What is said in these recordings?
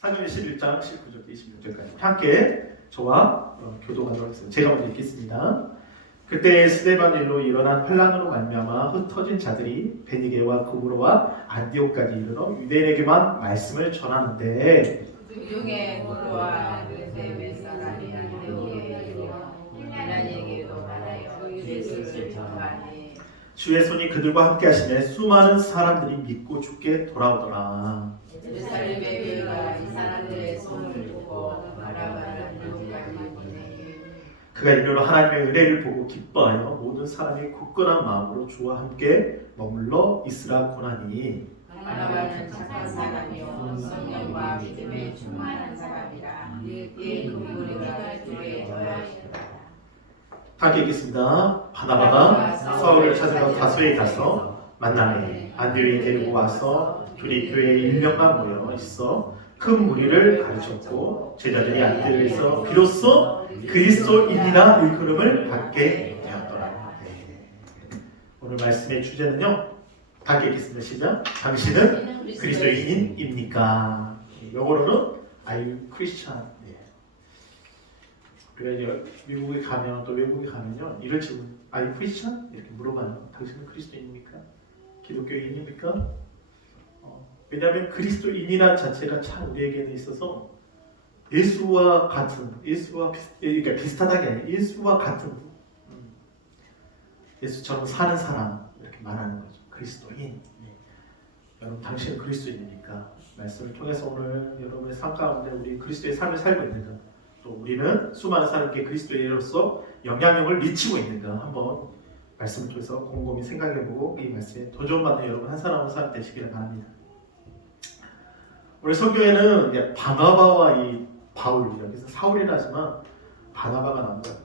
사도행전 11장 19절부터 26절까지 함께 저와 교도하도록 하겠습니다. 제가 먼저 읽겠습니다. 그때 스데반일로 일어난 환란으로 말미암아 흩어진 자들이 베니게와 구브로와 안디옥까지 이르러 유대인에게만 말씀을 전하는데 중에 고로와 그세베 사람이 안디옥에 하나님에게도 말하여 예수를 전하니 주의 손이 그들과 함께 하시매 수많은 사람들이 믿고 주께 돌아오더라. 예루살렘의 교회가 이 사람들의 손을 보고 바라바는 안디옥까지 보내니 그가 일로로 하나님의 은혜를 보고 기뻐하여 모든 사람이 굳건한 마음으로 주와 함께 머물러 있으라 고나니 바나바는 착한 사람이요 성령과 믿음에 충만한 사람이라 이에 그 무리가 교회에 더하였더라. 함께 읽겠습니다. 바나바가 사울을 찾으러 다소에 가서 만나매 안디옥에 데리고 와서 둘이 교회에 1년간 모여 있어 큰 무리를 가르쳤고 제자들이 안디옥에서 비로소 그리스도인이라 일컬음을 받게 되었더라. 오늘 말씀의 주제는요. 함께 읽겠습니다. 시작. 당신은 그리스도인입니까? 영어로는 Are you Christian? 우리가 미국에 가면 또 외국에 가면요 이럴 질문 Are you Christian? 이렇게 물어봐요. 당신은 그리스도인입니까? 기독교인입니까? 왜냐하면 그리스도인이란 자체가 참 우리에게는 있어서 예수와 같은 그러니까 비슷하다는 게 아니라 예수와 같은 예수처럼 사는 사람 이렇게 말하는 거죠. 그리스도인. 여러분 당신은 그리스도인입니까? 말씀을 통해서 오늘 여러분의 삶 가운데 우리 그리스도의 삶을 살고 있는가, 또 우리는 수많은 사람께 그리스도인으로서 영향력을 미치고 있는가 한번 말씀을 통해서 곰곰이 생각해보고 이 말씀에 도전받는 여러분 한 사람 한 사람 되시기를 바랍니다. 우리 성경에는 바나바와 이 바울, 여기서 사울이라 하지만 바나바가 나옵니다.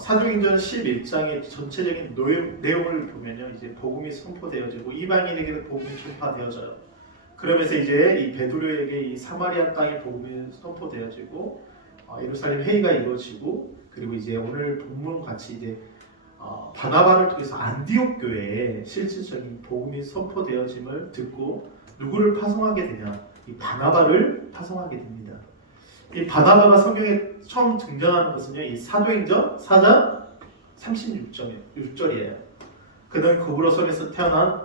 사도행전 11장의 전체적인 내용을 보면요, 이제 복음이 선포되어지고 이방인에게도 복음이 전파되어져요. 그러면서 이제 이 베드로에게 이 사마리아 땅의 복음이 선포되어지고 예루살렘 회의가 이루어지고, 그리고 이제 오늘 본문 같이 이제 바나바를 통해서 안디옥 교회에 실질적인 복음이 선포되어짐을 듣고 누구를 파송하게 되냐? 이 바나바를 파송하게 됩니다. 이 바나바가 성경에 처음 등장하는 것은요, 이 사도행전 4장 36절이에요. 그는 구브로 성에서 태어난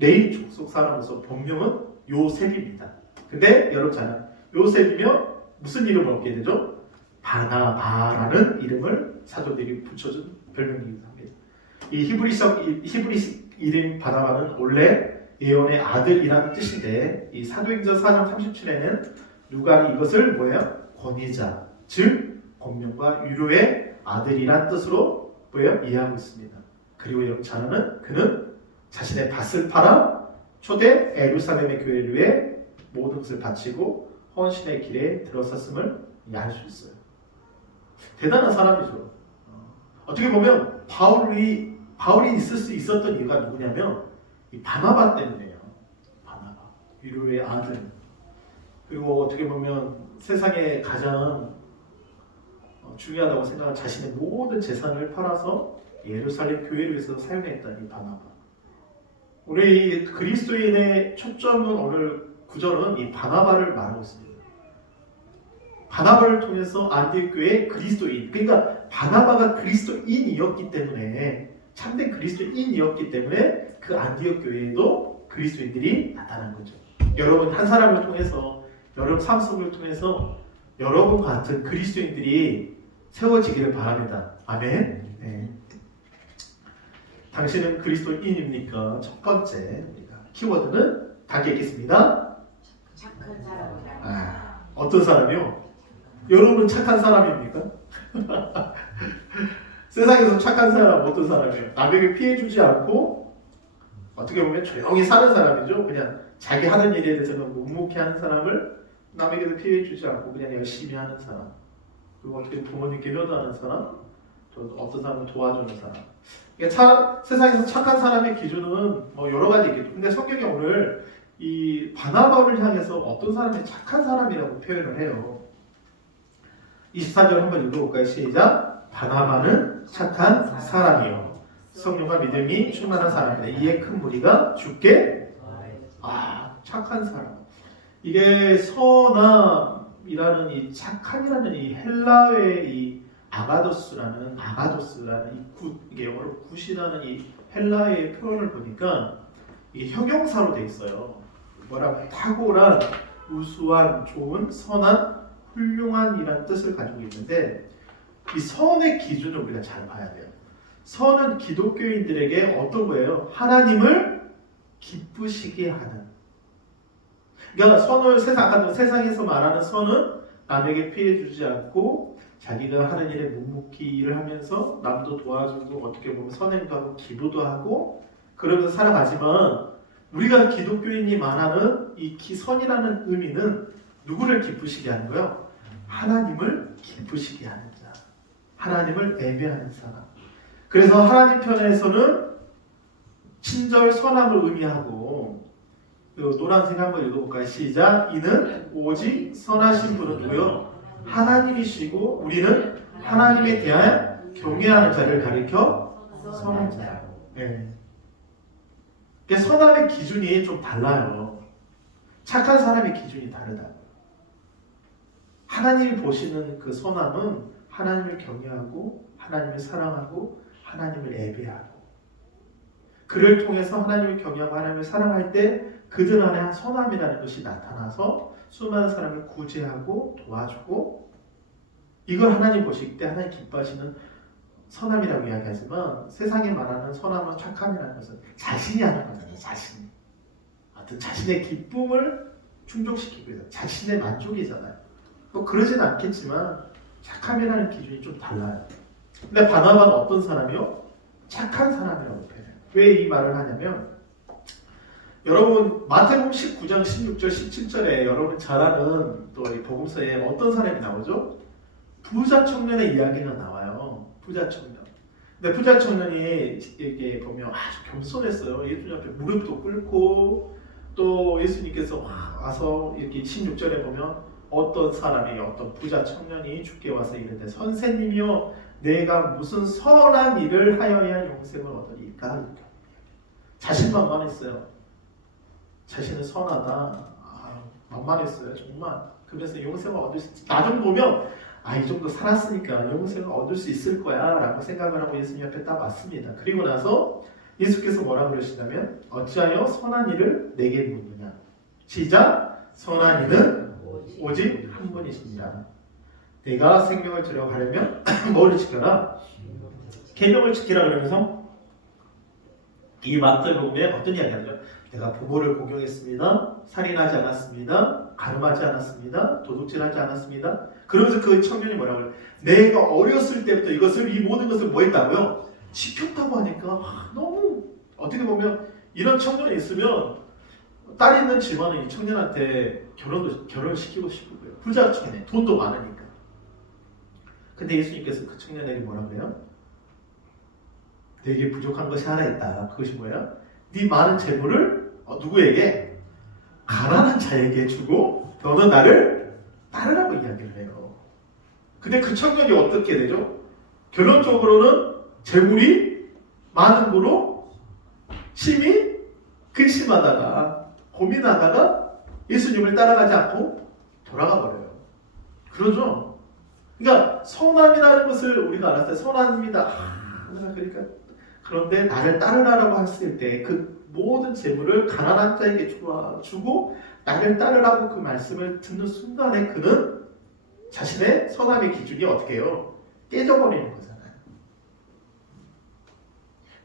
레위 족속 사람으로서 본명은 요셉입니다. 근데 여러분 잘 아요. 요셉이면 무슨 이름을 얻게 되죠? 바나바라는 이름을 사도들이 붙여준 별명이기도 합니다. 이 히브리식 이름 바나바는 원래 예언의 아들이라는 뜻인데, 이 사도행전 4장 37에는 누가 이것을 뭐예요? 권위자, 즉 권명과 유료의 아들이란 뜻으로 뭐예요? 이해하고 있습니다. 그리고 여러분 잘 아는 그는 자신의 밭을 팔아 초대 예루살렘의 교회를 위해 모든 것을 바치고 헌신의 길에 들어섰음을 알 수 있어요. 대단한 사람이죠. 어떻게 보면 바울이 있을 수 있었던 이유가 누구냐면 이 바나바 때문이에요. 바나바, 유료의 아들. 그리고 어떻게 보면 세상에 가장 중요하다고 생각하는 자신의 모든 재산을 팔아서 예루살렘 교회를 위해서 사용했다, 이 바나바. 우리 그리스도인의 초점은 오늘 구절은 이 바나바를 말하고 있습니다. 바나바를 통해서 안디옥 교회의 그리스도인, 그러니까 바나바가 그리스도인이었기 때문에, 참된 그리스도인이었기 때문에 그 안디옥 교회에도 그리스도인들이 나타난 거죠. 여러분 한 사람을 통해서, 여러분 삶 속을 통해서 여러분 같은 그리스도인들이 세워지기를 바랍니다. 아멘. 네. 당신은 그리스도인입니까? 첫 번째 키워드는 함께 읽겠습니다. 착한 사람이라. 어떤 사람이요? 여러분은 착한 사람입니까? 세상에서 착한 사람 어떤 사람이에요? 남에게 피해주지 않고 어떻게 보면 조용히 사는 사람이죠. 그냥 자기 하는 일에 대해서는 묵묵히 하는 사람을 남에게도 피해주지 않고 그냥 열심히 하는 사람, 그리고 어떻게 부모님께 효도하는 사람, 또 어떤 사람은 도와주는 사람. 그러니까 세상에서 착한 사람의 기준은 여러 가지 있겠죠. 근데 성경이 오늘 이 바나바를 향해서 어떤 사람이 착한 사람이라고 표현을 해요. 24절 한번 읽어볼까요? 시작. 바나바는 착한 사람이요 성령과 믿음이 충만한 사람이다. 이에 큰 무리가 주께 착한 사람. 이게 선함이라는 이 착함이라는 이 헬라어의 이 아가도스라는 이게 영어로 굿이라는 이 헬라어의 표현을 보니까 이게 형용사로 돼 있어요. 뭐라고 탁월한, 우수한, 좋은, 선한, 훌륭한이라는 뜻을 가지고 있는데 이 선의 기준을 우리가 잘 봐야 돼요. 선은 기독교인들에게 어떤 거예요? 하나님을 기쁘시게 하는. 그러니까 선을 세상에서 말하는 선은 남에게 피해 주지 않고 자기가 하는 일에 묵묵히 일을 하면서 남도 도와주고 어떻게 보면 선행도 하고 기도도 하고 그러면서 살아가지만 우리가 기독교인이 말하는 이 선이라는 의미는 누구를 기쁘시게 하는 거예요? 하나님을 기쁘시게 하는 자, 하나님을 예배하는 사람. 그래서 하나님 편에서는 친절 선함을 의미하고 노란색 한번 읽어볼까요? 시작. 이는 오직 선하신 분은 누구요? 하나님이시고 우리는 하나님에 대하여 경외하는 자를 가리켜 선한 자. 네. 선함의 기준이 좀 달라요. 착한 사람의 기준이 다르다. 하나님이 보시는 그 선함은 하나님을 경외하고 하나님을 사랑하고 하나님을 예배하고 그를 통해서 하나님을 경외하고 하나님을 사랑할 때 그들 안에 선함이라는 것이 나타나서 수많은 사람을 구제하고 도와주고 이걸 하나님 보실 때 하나님 기뻐하시는 선함이라고 이야기하지만 세상에 말하는 선함은 착함이라는 것은 자신이 하는 거잖아요. 자신이 어떤 자신의 기쁨을 충족시키기 위해서 자신의 만족이잖아요. 뭐 그러진 않겠지만 착함이라는 기준이 좀 달라요. 근데 바나바는 어떤 사람이요? 착한 사람이라고 표현해요. 왜 이 말을 하냐면 여러분 마태복음 19장 16절 17절에 여러분 잘 아는 또 이 복음서에 어떤 사람이 나오죠? 부자 청년의 이야기가 나와요. 부자 청년. 근데 부자 청년이 이렇게 보면 아주 겸손했어요. 예수님 앞에 무릎도 꿇고 또 예수님께서 와서 이렇게 16절에 보면 어떤 사람이 어떤 부자 청년이 주께 와서 이르되 선생님이여 내가 무슨 선한 일을 하여야 영생을 얻으리까? 자신만만했어요. 자신은 선하다. 만만했어요. 정말. 그래서 영생을 얻을 수 있지. 나중 보면 이 정도 살았으니까 영생을 얻을 수 있을 거야 라고 생각을 하고 예수님 앞에 딱 왔습니다. 그리고 나서 예수께서 뭐라고 그러시냐면 어찌하여 선한 일을 내게 묻느냐. 시작. 선한 이는 오직 한 분이십니다. 내가 생명을 들여가려면 뭐를 지켜라? 계명을 지키라 그러면서 이 마태복음에 어떤 이야기 하죠? 내가 부모를 공경했습니다. 살인하지 않았습니다. 가늠하지 않았습니다. 도둑질하지 않았습니다. 그러면서 그 청년이 뭐라고 해요? 내가 어렸을 때부터 이 모든 것을 뭐 했다고요? 지켰다고 하니까 너무 어떻게 보면 이런 청년이 있으면 딸 있는 집안은 이 청년한테 결혼을 시키고 싶은 거예요. 부자 청년, 돈도 많으니까. 근데 예수님께서 그 청년에게 뭐라고 해요? 내게 부족한 것이 하나 있다. 그것이 뭐야? 네 많은 재물을 누구에게? 가난한 자에게 주고 너는 나를 따르라고 이야기를 해요. 근데 그 청년이 어떻게 되죠? 결론적으로는 재물이 많은 거로 심히 근심하다가 고민하다가 예수님을 따라가지 않고 돌아가 버려요. 그러죠? 그러니까 선함이라는 것을 우리가 알았을 때 선함입니다. 그러니까 그런데 나를 따르라고 했을 때 그 모든 재물을 가난한 자에게 주고 나를 따르라고 그 말씀을 듣는 순간에 그는 자신의 선함의 기준이 어떻게 해요? 깨져버리는 거잖아요.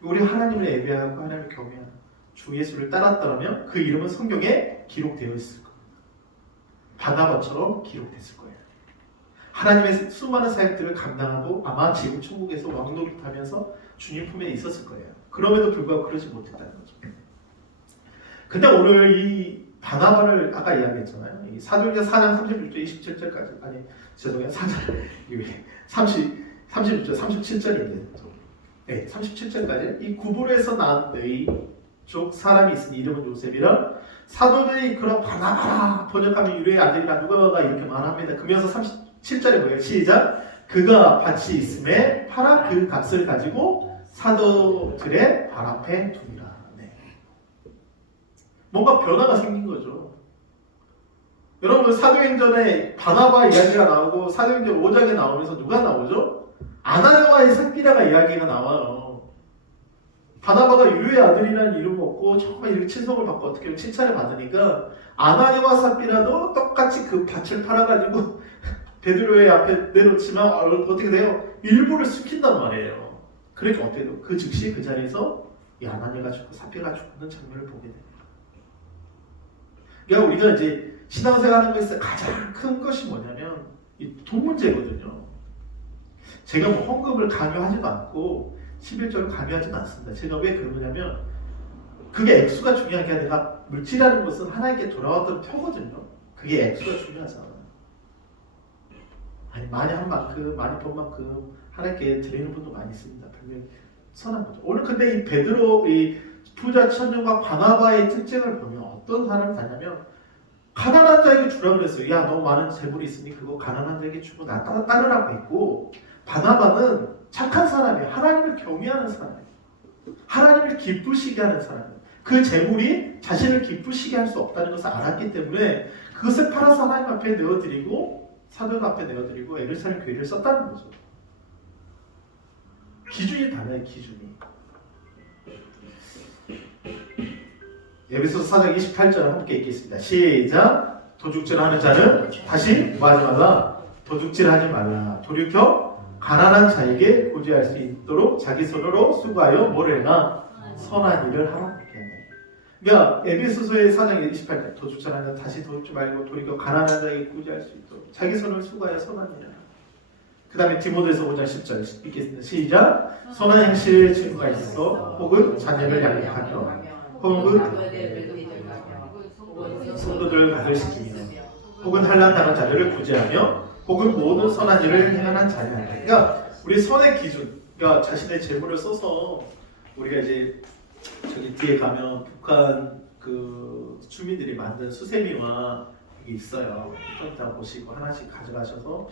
우리 하나님을 예배하고 하나님을 경외하는 주 예수를 따랐다면 그 이름은 성경에 기록되어 있을 거예요. 바나바처럼 기록됐을 거예요. 하나님의 수많은 사역들을 감당하고 아마 지금 천국에서 왕노릇하면서 주님 품에 있었을 거예요. 그럼에도 불구하고 그러지 못했다는 거죠. 근데 오늘 이 바나바를 아까 이야기했잖아요. 이 사도행전 4장 36절 27절까지 아니 죄송해요 4장 36절 37절인데 네 37절까지 이 구불에서 난 너희 쪽 사람이 있으니 이름은 요셉이라 사도들이 이끌어 바나바라 번역하면 유래의 아들이라 누가가 이렇게 말합니다. 그러면서 37절에 뭐예요? 시작. 그가 밭이 있음에 팔아 그 값을 가지고 사도들의 발 앞에 두니라. 네. 뭔가 변화가 생긴 거죠. 여러분 사도행전에 바나바 이야기가 나오고 사도행전 5장에 나오면서 누가 나오죠? 아나니아와의 삽비라가 이야기가 나와요. 바나바가 유의 아들이라는 이름 먹고 정말 이렇게 친성을 받고 어떻게 보면 칭찬을 받으니까 아나니아와 삽비라도 똑같이 그 밭을 팔아가지고 베드로의 앞에 내놓지만 어떻게 돼요? 일부를 숨긴단 말이에요. 그러니까 어떻게 돼요? 그 즉시 그 자리에서 이 아나니아가 죽고 삽비가 죽는 장면을 보게 돼요. 그러니까 우리가 이제 신앙생활하는 것에서 가장 큰 것이 뭐냐면 이 돈 문제거든요. 제가 뭐 헌금을 강요하지도 않고 11조를 강요하지는 않습니다. 제가 왜 그러냐면 그게 액수가 중요한 게 아니라 물질이라는 것은 하나님께 돌아왔던 표거든요. 그게 액수가 중요하잖아요. 아니 많이 한 만큼 많이 번 만큼 하나님께 드리는 분도 많이 있습니다. 분명히 선한 거죠. 오늘 근데 이 베드로 이 부자 천녀과 바나바의 특징을 보면 어떤 사람을 다냐면 가난한 자에게 주라고 그랬어요. 야, 너 많은 재물이 있으니 그거 가난한 자에게 주고 나 따르라고 했고, 바나바는 착한 사람이에요. 하나님을 경외하는 사람이에요. 하나님을 기쁘시게 하는 사람이에요. 그 재물이 자신을 기쁘시게 할 수 없다는 것을 알았기 때문에 그것을 팔아서 하나님 앞에 내어드리고 사도들 앞에 내어드리고 예루살렘 교회를 썼다는 거죠. 기준이 달라요. 기준이. 에베소서 4장 28절 함께 읽겠습니다. 시작. 도둑질하는 자는 다시 뭐하지 말라. 도둑질하지 말라. 돌이켜 가난한 자에게 구제할 수 있도록 자기 손으로 수고하여 뭐를 해나 선한 일을 하라. 그러니까 에베소서의 4장 28절 도둑질하는 자 다시 도둑질 말고 돌이켜 가난한 자에게 구제할 수 있도록 자기 손으로 수고하여 선한 일을 하라. 그 다음에 디모데서 5장 10절 읽겠습니다. 시작. 선한 행실의 친구가 있어 혹은 자녀를 양육하며 혹은 성도들을 가설시키며 혹은 환난 당한 자들을 구제하며 혹은 모든 선한 일을 행하는 자녀다. 그러니까 우리 선의 기준, 그러니까 자신의 재물을 써서 우리가 이제 저기 뒤에 가면 북한 그 주민들이 만든 수세미와 이게 있어요. 좀 이따 보시고 하나씩 가져가셔서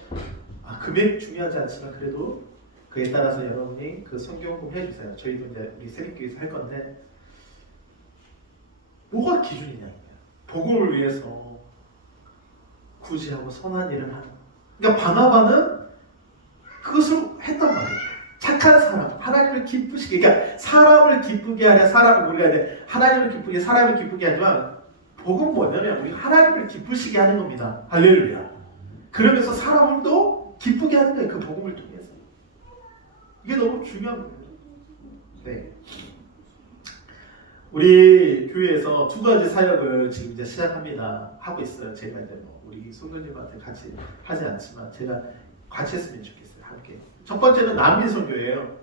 금액 중요하지 않지만 그래도 그에 따라서 여러분이 그 성경금 해주세요. 저희도 이제 우리 세립교회에서 할 건데 뭐가 기준이냐? 복음을 위해서 구제하고 선한 일을 하는. 그러니까 바나바는 그것을 했단 말이에요. 착한 사람, 하나님을 기쁘시게. 그러니까 사람을 기쁘게 하냐, 사람을 우리가 이제 하나님을 기쁘게, 사람을 기쁘게 하지만 복음 뭐냐면 우리 하나님을 기쁘시게 하는 겁니다. 할렐루야. 그러면서 사람도 기쁘게 하는 거예요. 그 복음을 통해서. 이게 너무 중요한 거예요. 네. 우리 교회에서 두 가지 사역을 지금 이제 시작합니다. 하고 있어요. 제가 이제 뭐 우리 성도님한테 같이 하지 않지만 제가 같이 했으면 좋겠어요. 함께. 첫 번째는 난민 선교예요.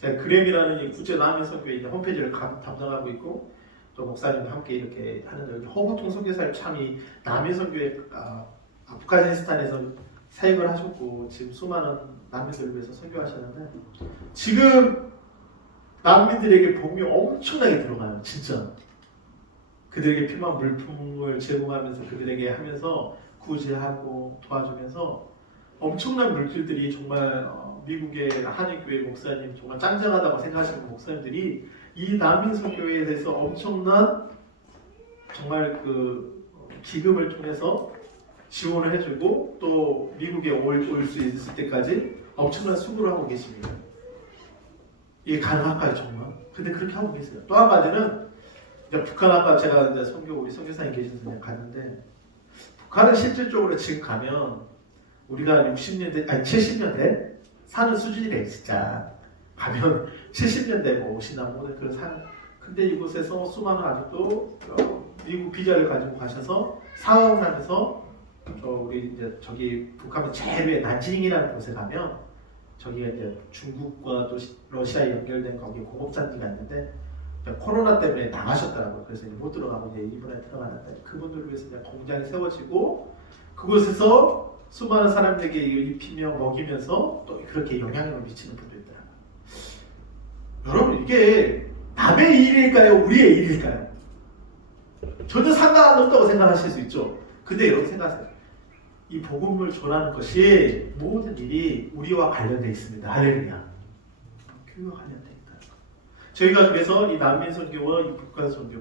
제가 그램이라는 이 국제 난민 선교의 이제 홈페이지를 담당하고 있고 또 목사님과 함께 이렇게 하는 여기 허브통 선교사님 참이 난민 선교에 아프가니스탄에서 사역을 하셨고 지금 수많은 난민들을 위해서 선교하셨는데 지금 난민들에게 복음이 엄청나게 들어가요. 진짜. 그들에게 필요한 물품을 제공하면서 그들에게 하면서 구제하고 도와주면서 엄청난 물질들이 정말 미국의 한인교회 목사님 정말 짱짱하다고 생각하시는 목사님들이 이 난민 선교회에 대해서 엄청난 정말 그 기금을 통해서 지원을 해주고 또 미국에 올 수 있을 때까지 엄청난 수고를 하고 계십니다. 이게 가능할까요 정말? 근데 그렇게 하고 계세요. 또 한 가지는 이제 북한 아까 제가 이제 우리 선교사님 계셔서 갔는데 북한은 실질적으로 지금 가면 우리가 60년대 아니 70년대 사는 수준이래 진짜. 가면 70년대 뭐 옷이나 뭐 그런 사는. 근데 이곳에서 수많은 아직도 미국 비자를 가지고 가셔서 사업을 하면서 우리 이제 저기 북한의 제일 위에 난징이라는 곳에 가면 저기가 이제 중국과 또 러시아에 연결된 거기 공업단지가 있는데 코로나 때문에 나가셨더라고요. 그래서 이제 못 들어가고 이제 이번에 들어가는데 그분들을 위해서 이제 공장이 세워지고 그곳에서 수많은 사람들에게 입히며 먹이면서 또 그렇게 영향력을 미치는 분도 있더라고요. 여러분 이게 남의 일일까요? 우리의 일일까요? 전혀 상관없다고 생각하실 수 있죠. 근데 여러분 생각하세요. 이 복음을 전하는 것이 모든 일이 우리와 관련되어 있습니다. 할렐루야. 교회와 관련되어 있다. 저희가 그래서 이 난민 선교와 이 북한 선교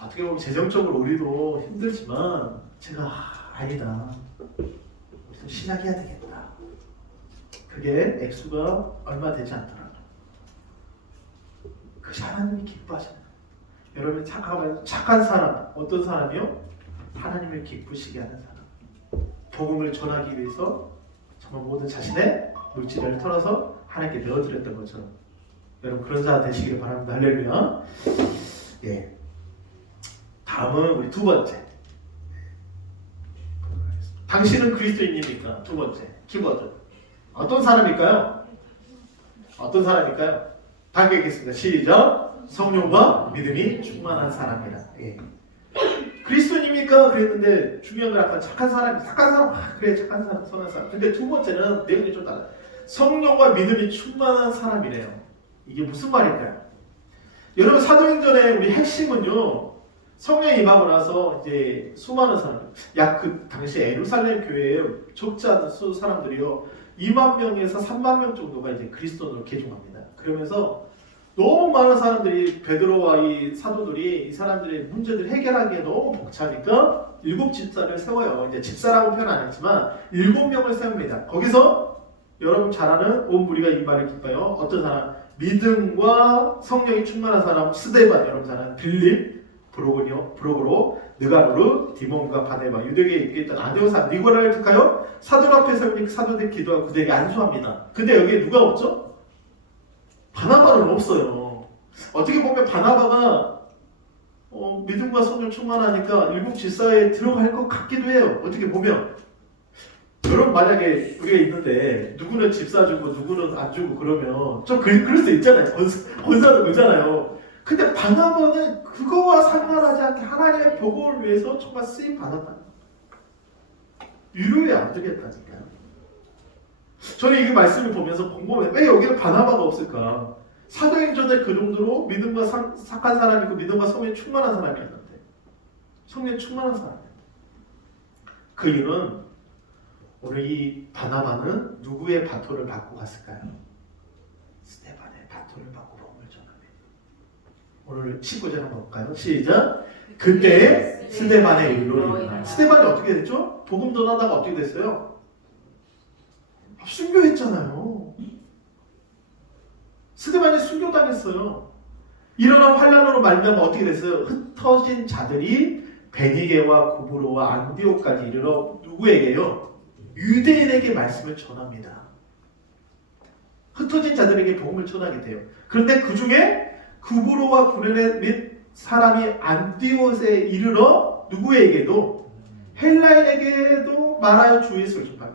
어떻게 보면 재정적으로 우리도 힘들지만 제가 아니다. 좀 시작해야 되겠다. 그게 액수가 얼마 되지 않더라도 그것이 하나님이 기뻐하시는 거예요. 여러분 착한 사람 어떤 사람이요? 하나님을 기쁘시게 하는 사람. 복음을 전하기 위해서 정말 모든 자신의 물질을 털어서 하나님께 내어드렸던 것처럼 여러분 그런 자 되시길 바랍니다. 할렐루야. 예. 다음은 우리 두 번째. 당신은 그리스도인입니까? 두 번째 키워드. 어떤 사람일까요? 어떤 사람일까요? 다 읽겠습니다. 시작. 성령과 믿음이 충만한 사람이다. 예. 그리스도인입니까? 그랬는데 중요한 건 아까 착한 사람. 그래 착한 사람, 선한 사람. 근데 두 번째는 내용이 좀 달라요. 성령과 믿음이 충만한 사람이래요. 이게 무슨 말일까요? 여러분 사도행전의 우리 핵심은요. 성령이 임하고 나서 이제 수많은 사람, 약 그 당시 예루살렘 교회에 적지 않은 수 사람들이요 2만 명에서 3만 명 정도가 이제 그리스도인으로 개종합니다. 그러면서 너무 많은 사람들이 베드로와 이 사도들이 이 사람들의 문제들 해결하기에 너무 벅차니까 7 집사를 세워요. 이제 집사라고 표현 안 했지만 7명을 세웁니다. 거기서 여러분 잘 아는 온 무리가 이 말을 기뻐요. 어떤 사람? 믿음과 성령이 충만한 사람 스데반, 여러분 잘 아는 빌립, 브로고로, 느가노르, 디몬과 바네바, 유대교에 있던 안디오사 니고라를 택하여 사도 앞에 세우니 사도들 기도하고 그들에게 안수합니다. 근데 여기에 누가 없죠? 바나바는 없어요. 어떻게 보면 바나바가 믿음과 성령 충만하니까 일곱 질사에 들어갈 것 같기도 해요. 어떻게 보면 여러분 만약에 우리가 있는데 누구는 집사 주고 누구는 안 주고 그러면 좀 그럴 수 있잖아요. 권사도 그러잖아요. 근데 바나바는 그거와 상관하지 않게 하나님의 복음을 위해서 정말 쓰임 받았다. 유료에 안 되겠다니까요. 저는 이 말씀을 보면서 궁금해. 왜 여기는 바나바가 없을까? 사도행전에 그 정도로 믿음과 착한 사람이고 믿음과 성령이 충만한 사람이었는데 성령이 충만한 사람이에요. 그 이유는 오늘 이 바나바는 누구의 바토를 받고 갔을까요? 스데반의 바토를 받고 복음을 전합니다. 오늘 19절 한번 볼까요? 시작. 그때 스데반의 의로 스데반이 어떻게 됐죠? 복음 전하다가 어떻게 됐어요? 순교했잖아요. 스데반이 순교당했어요. 일어난 환란으로 말미암아 어떻게 됐어요? 흩어진 자들이 베니게와 구브로와 안디옥까지 이르러 누구에게요? 유대인에게 말씀을 전합니다. 흩어진 자들에게 복음을 전하게 돼요. 그런데 그 중에 구브로와 구레네 및 사람이 안디옥에 이르러 누구에게도 헬라인에게도 말하여 주 예수를 전합니다.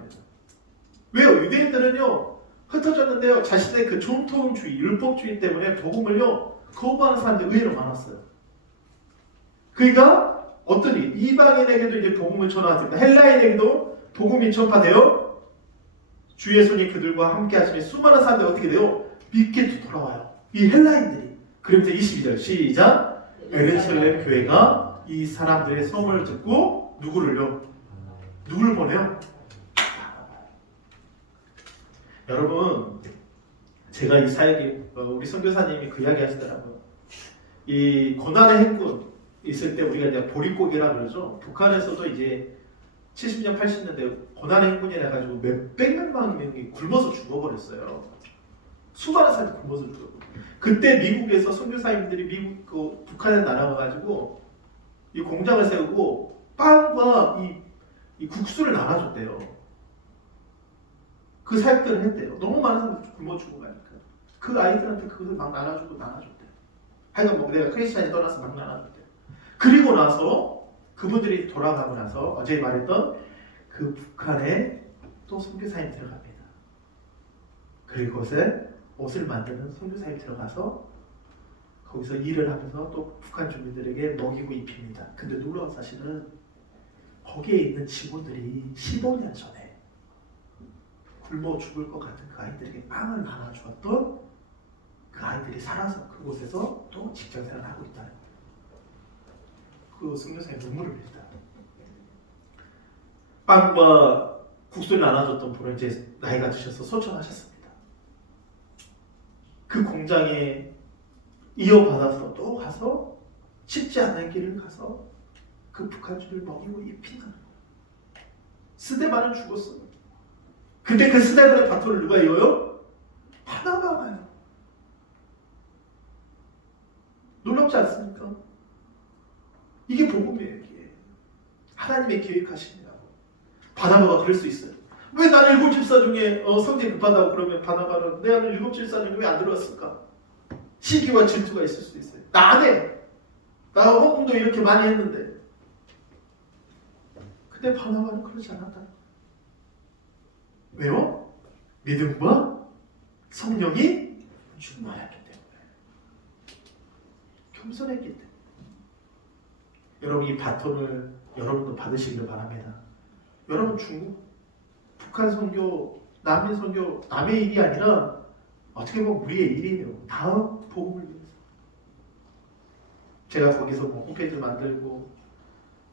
왜요? 유대인들은요 흩어졌는데요 자신의 그 전통주의, 율법주의 때문에 복음을요 거부하는 사람들이 의외로 많았어요. 그러니까 어떤 이방인에게도 이제 복음을 전하십니다. 헬라인에게도 복음이 전파되어 주의 손이 그들과 함께 하시면 수많은 사람들이 어떻게 돼요? 믿게 돌아와요. 이 헬라인들이. 그러면서 22절 시작. 예루살렘 교회가 이 사람들의 소문을 듣고 누구를 보내요? 여러분 제가 이 사역이 우리 선교사님이 그 이야기 하시더라고요. 이 고난의 행군 있을 때 우리가 이제 보릿고개라 그러죠. 북한에서도 이제 70년 80년대 고난의 행군이라 해가지고 몇백만 명이 굶어서 죽어버렸어요. 수많은 사람이 굶어서 죽어버렸어요. 그때 미국에서 선교사님들이 북한에 날아가가지고 이 공장을 세우고 빵과 이 국수를 나눠줬대요. 그 사역들을 했대요. 너무 많은 사람들이 굶어 죽고 가니까. 그 아이들한테 그것을 막 나눠주고 나눠줬대요. 하여간 내가 크리스찬이 떠나서 막 나눠줬대요. 그리고 나서 그분들이 돌아가고 나서 어제 말했던 그 북한에 또 선교사님 들어갑니다. 그곳에 옷을 만드는 선교사님 들어가서 거기서 일을 하면서 또 북한 주민들에게 먹이고 입힙니다. 근데 놀라운 사실은 거기에 있는 직원들이 15년 전에 굶어 죽을 것 같은 그 아이들에게 빵을 나눠주었던 그 아이들이 살아서 그곳에서 또 직장생활을 하고 있다는 거예요. 그 선교사님 눈물을 흘렸다. 빵과 국수를 나눠줬던 분은 이제 나이가 드셔서 소천하셨습니다. 그 공장에 이어받아서 또 가서 쉽지 않은 길을 가서 그 북한주를 먹이고 입힌다는 거예요. 스데반은 죽었어요. 근데 그 스데반의 바톤을 누가 이어요? 바나바가요. 놀랍지 않습니까? 이게 복음이에요. 이게 하나님의 계획하심이라고. 바나바가 그럴 수 있어요. 왜 나는 일곱 집사 중에 성질 급하다고 그러면 바나바는 내가 일곱 집사 중에 왜 안 들어왔을까? 시기와 질투가 있을 수 있어요. 나 안 해. 나 헌금도 이렇게 많이 했는데. 근데 바나바는 그러지 않았다. 왜요? 믿음과 성령이 충만했기 때문에. 겸손했기 때문에. 여러분 이 바톤을 여러분도 받으시기를 바랍니다. 여러분 중국, 북한 선교, 남미 선교 남의 일이 아니라 어떻게 보면 우리의 일이에요. 다 복음을 위해서. 제가 거기서 뭐 홈페이지 만들고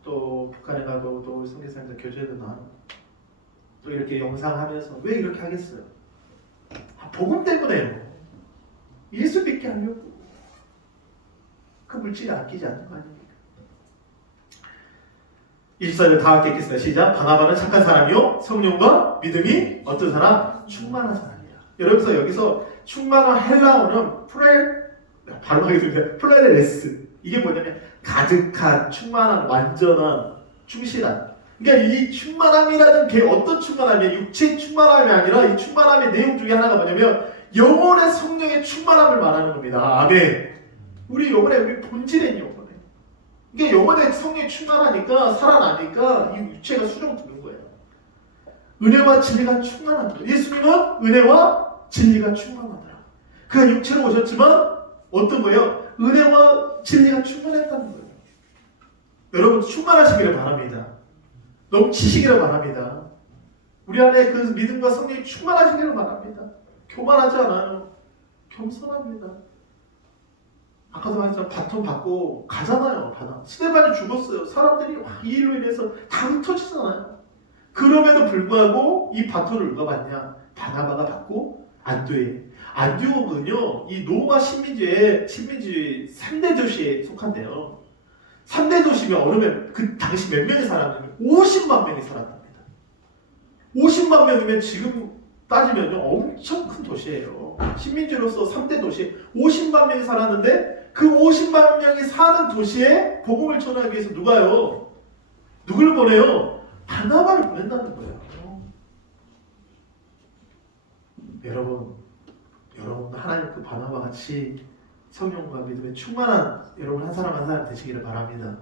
또 북한에 가도 또 선교사님들 교제도 나누고 또 이렇게 영상 하면서 왜 이렇게 하겠어요? 복음 때문에요. 예수 믿게 하려고. 그 물질이 아끼지 않는 거 아닙니까? 24절 다 함께 읽겠습니다. 시작. 바나바는 착한 사람이요 성령과 믿음이 어떤 사람? 충만한 사람이야. 여기서 충만한 헬라어는 플레레스. 이게 뭐냐면 가득한, 충만한, 완전한, 충실한. 그러니까 이 충만함이라는 게 어떤 충만함이야? 육체의 충만함이 아니라 이 충만함의 내용 중에 하나가 뭐냐면 영혼의 성령의 충만함을 말하는 겁니다. 아멘. 우리 본질의 영혼에. 이게 영혼의 성령이 충만하니까 살아나니까 이 육체가 수정되는 거예요. 은혜와 진리가 충만한 거예요. 예수님은 은혜와 진리가 충만하더라. 그가 육체로 오셨지만 어떤 거예요? 은혜와 진리가 충만했다는 거예요. 여러분 충만하시기를 바랍니다. 넘치시기를 바랍니다. 우리 안에 그 믿음과 성령이 충만하시기를 바랍니다. 교만하지 않아요. 겸손합니다. 아까도 말했지만 바톤 받고 가잖아요. 스데반이 죽었어요. 사람들이 이 일로 인해서 다 흩어지잖아요. 그럼에도 불구하고 이 바톤을 누가 받냐? 바나바가 받고 안디옥은요 이 로마 식민지의 3대 도시에 속한데요. 3대 도시면 어느면 그 당시 몇 명이 살았냐면 50만 명이 살았답니다. 50만 명이면 지금 따지면요 엄청 큰 도시예요. 식민지로서 3대 도시 50만 명이 살았는데 그 50만 명이 사는 도시에 복음을 전하기 위해서 누구를 보내요? 바나바를 보낸다는 거예요. 여러분 하나님 그 바나바 같이 성령과 믿음에 충만한 여러분 한 사람 되시기를 바랍니다.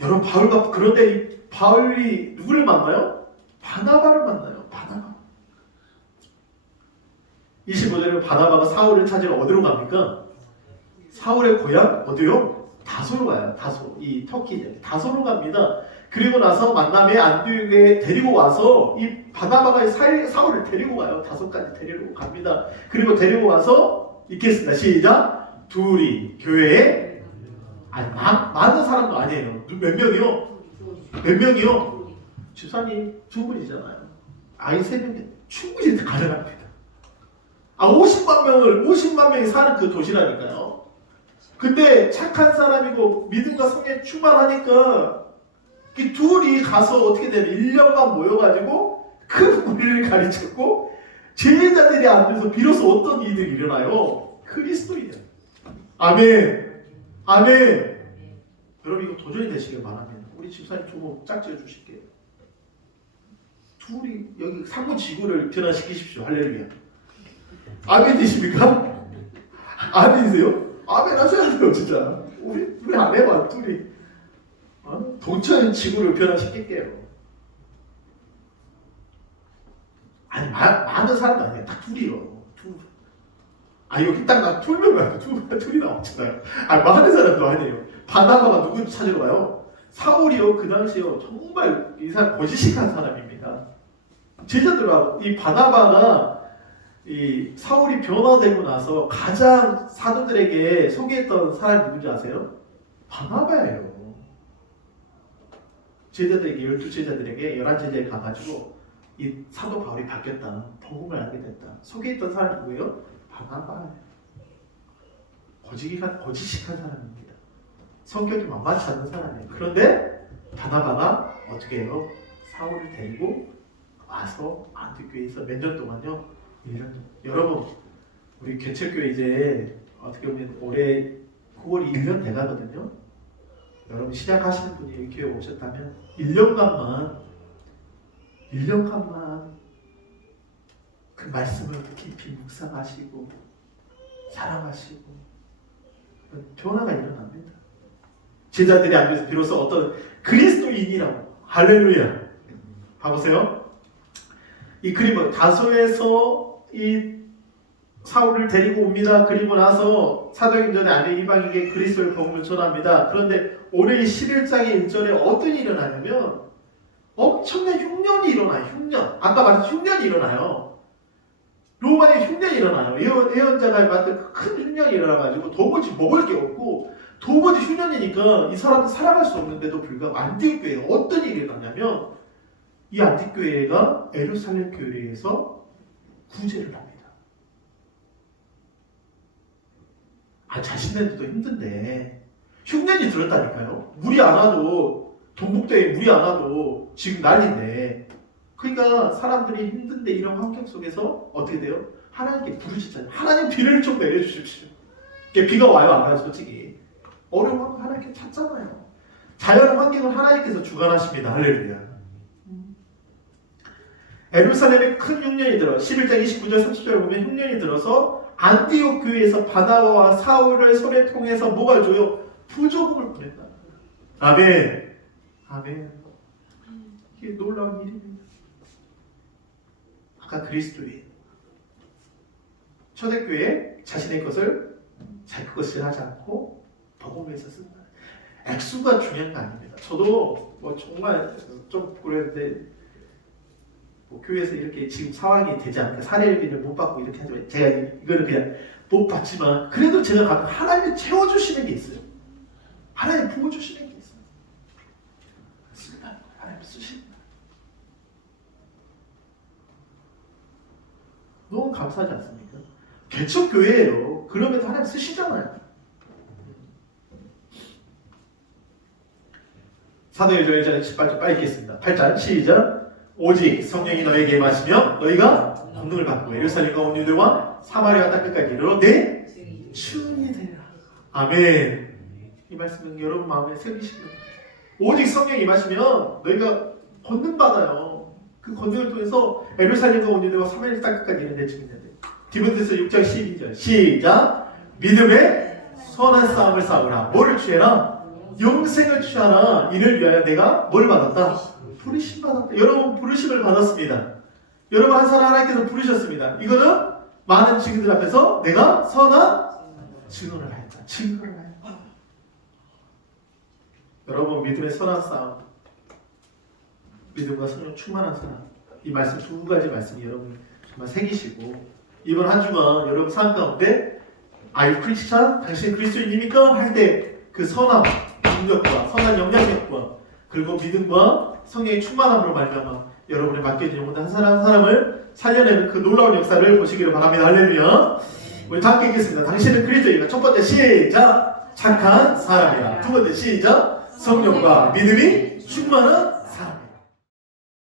여러분 그런데 이 바울이 누구를 만나요? 바나바를 만나요. 바나바. 25절에 바나바가 사울을 찾으러 어디로 갑니까? 사울의 고향 어디요? 다소로 가요. 이 터키 다소로 갑니다. 그리고 나서 만남에 안디옥에 데리고 와서 이 바나바가 사울을 데리고 가요. 다소까지 데리고 갑니다. 그리고 데리고 와서 읽겠습니다. 시작. 둘이 교회에 많은 사람도 아니에요. 몇 명이요? 몇 명이요? 집사님 2분이잖아요. 아이 3명이 충분히 가능합니다. 50만 명이 사는 그 도시라니까요. 근데 착한 사람이고 믿음과 성령에 충만하니까 이 둘이 가서 어떻게 되냐 1년간 모여가지고 그 무리를 가르쳤고 제자들이 앉아서 비로소 어떤 일들이 일어나요? 그리스도인이에요. 아멘. 아멘. 여러분 이거 도전이 되시길 바랍니다. 우리 집사님 두목 짝지어 주실게요. 둘이 여기 상부 지구를 변화시키십시오. 할렐루야. 아멘이십니까? 아멘이세요? 아멘 하셔야 돼요 진짜. 우리 안 해봐 둘이. 동천 지구를 변화시킬게요. 아니 많은 사람도 아니에요. 딱 둘이요. 여기 딱 나 둘만 둘이 나왔잖아요. 많은 사람도 아니에요. 바나바가 누구 찾으러 가요? 사울이요. 그 당시요. 정말 이 사람 거짓식한 사람입니다. 제자들하고 이 바나바가 이 사울이 변화되고 나서 가장 사도들에게 소개했던 사람이 누군지 아세요? 바나바예요. 제자들에게 12제자들에게 11제자에 가가지고 이 사도 바울이 바뀌었다. 복음을 알게 됐다. 소개했던 사람이 누구예요? 바나바예요. 거짓식한 사람입니다. 성격이 만만치 않은 사람이에요. 그런데 바나바가 어떻게 해요? 사울을 데리고 와서 안디교회에서 몇 년 동안요? 1년 동안. 여러분 우리 개척교회 이제 어떻게 보면 올해 9월이 1년 돼가거든요. 여러분 시작하시는 분이 이 교회 오셨다면 1년간만 그 말씀을 깊이 묵상하시고 사랑하시고 변화가 일어납니다. 제자들이 앉아서 비로소 어떤 그리스도인이라고 할렐루야. 봐보세요. 이 그림은 다소에서 이 사울을 데리고 옵니다. 그리고 나서 사도행전의 안에 이방인에게 그리스도의 복음을 전합니다. 그런데 오늘 이 11장의 1절에 어떤 일이 일어나냐면 엄청난 흉년이 일어나요. 흉년. 아까 말한 흉년이 일어나요. 로마에 흉년이 일어나요. 예언자가 만든 큰 흉년이 일어나가지고 도무지 먹을 게 없고 도무지 흉년이니까 이 사람은 살아갈 수 없는데도 불구하고 안디옥 교회에 어떤 일이 일어나냐면 이 안디옥 교회가 예루살렘 교회에서 구제를 합니다. 자신들도 힘든데 흉년이 들었다니까요. 물이 안 와도 동북대에 물이 안 와도 지금 난리인데 그러니까 사람들이 힘든데 이런 환경 속에서 어떻게 돼요? 하나님께 부르시잖아요. 하나님 비를 좀 내려주십시오. 비가 와요 안 와요? 솔직히 어려운 환경 하나님께 찾잖아요. 자연 환경을 하나님께서 주관하십니다. 할렐루야. 예루살렘에 큰 흉년이 들어 11장 29절 30절 보면 흉년이 들어서 안디옥 교회에서 바나바와 사울을 손에 통해서 뭐가 줘요? 부조금을 보냈다. 아멘. 아멘. 이게 놀라운 일입니다. 아까 그리스도인 초대교회 자신의 것을 자기 것을 하지 않고 복음에서 쓴다. 액수가 중요한 거 아닙니다. 저도 뭐 정말 좀 그랬는데 뭐 교회에서 이렇게 지금 상황이 되지 않게 사례비를 못 받고 이렇게 하지만 제가 이거는 그냥 못 받지만 그래도 제가 가끔 하나님이 채워주시는 게 있어요. 하나님 부어주시는 게 있어요. 쓰다 하나님 쓰시는 거예요. 너무 감사하지 않습니까? 개척교회예요. 그러면서 하나님 쓰시잖아요. 사도행전 1장 18절 빨리 읽겠습니다. 8장 시작. 오직 성령이 너에게 임하시면 너희가 권능을 받고 예루살렘과 온 유대와 사마리아 땅 끝까지 이르러 내 증인이 되리라. 아멘. 이 말씀은 여러분 마음에 새기시는 거예요. 오직 성령이 임하시면 너희가 권능 받아요. 그 권능을 통해서 예루살렘과 온 유대와 사마리아 땅 끝까지 이르러 내 증인이 되리라. 디모데후서 6장 12절 시작. 믿음의 선한 싸움을 싸우라. 뭐를 취해라? 영생을 취하라. 이를 위하여 내가 뭘 받았다? 부르심 받았다. 여러분 부르심을 받았습니다. 여러분 한 사람 하나님께서 부르셨습니다. 이거는 많은 증인들 앞에서 내가 선한 증언을 하였다. 증언을 하였다. 여러분 믿음의 선한 싸움, 믿음과 성령 충만한 사람, 이 말씀 두 가지 말씀 여러분 정말 새기시고 이번 한 주간 여러분 삶 가운데 Are you Christian? 당신 그리스도인입니까? 할 때 그 선한 능력과 선한 영향력과 그리고 믿음과 성령의 충만함으로 말미암아 여러분의 맡겨진 영혼 한 사람 한 사람을 살려내는 그 놀라운 역사를 보시기를 바랍니다. 할렐루야. 우리 다 함께 읽겠습니다. 당신은 그리스도인이다. 첫 번째 시작. 착한 사람이라. 두 번째 시작. 성령과 믿음이 충만한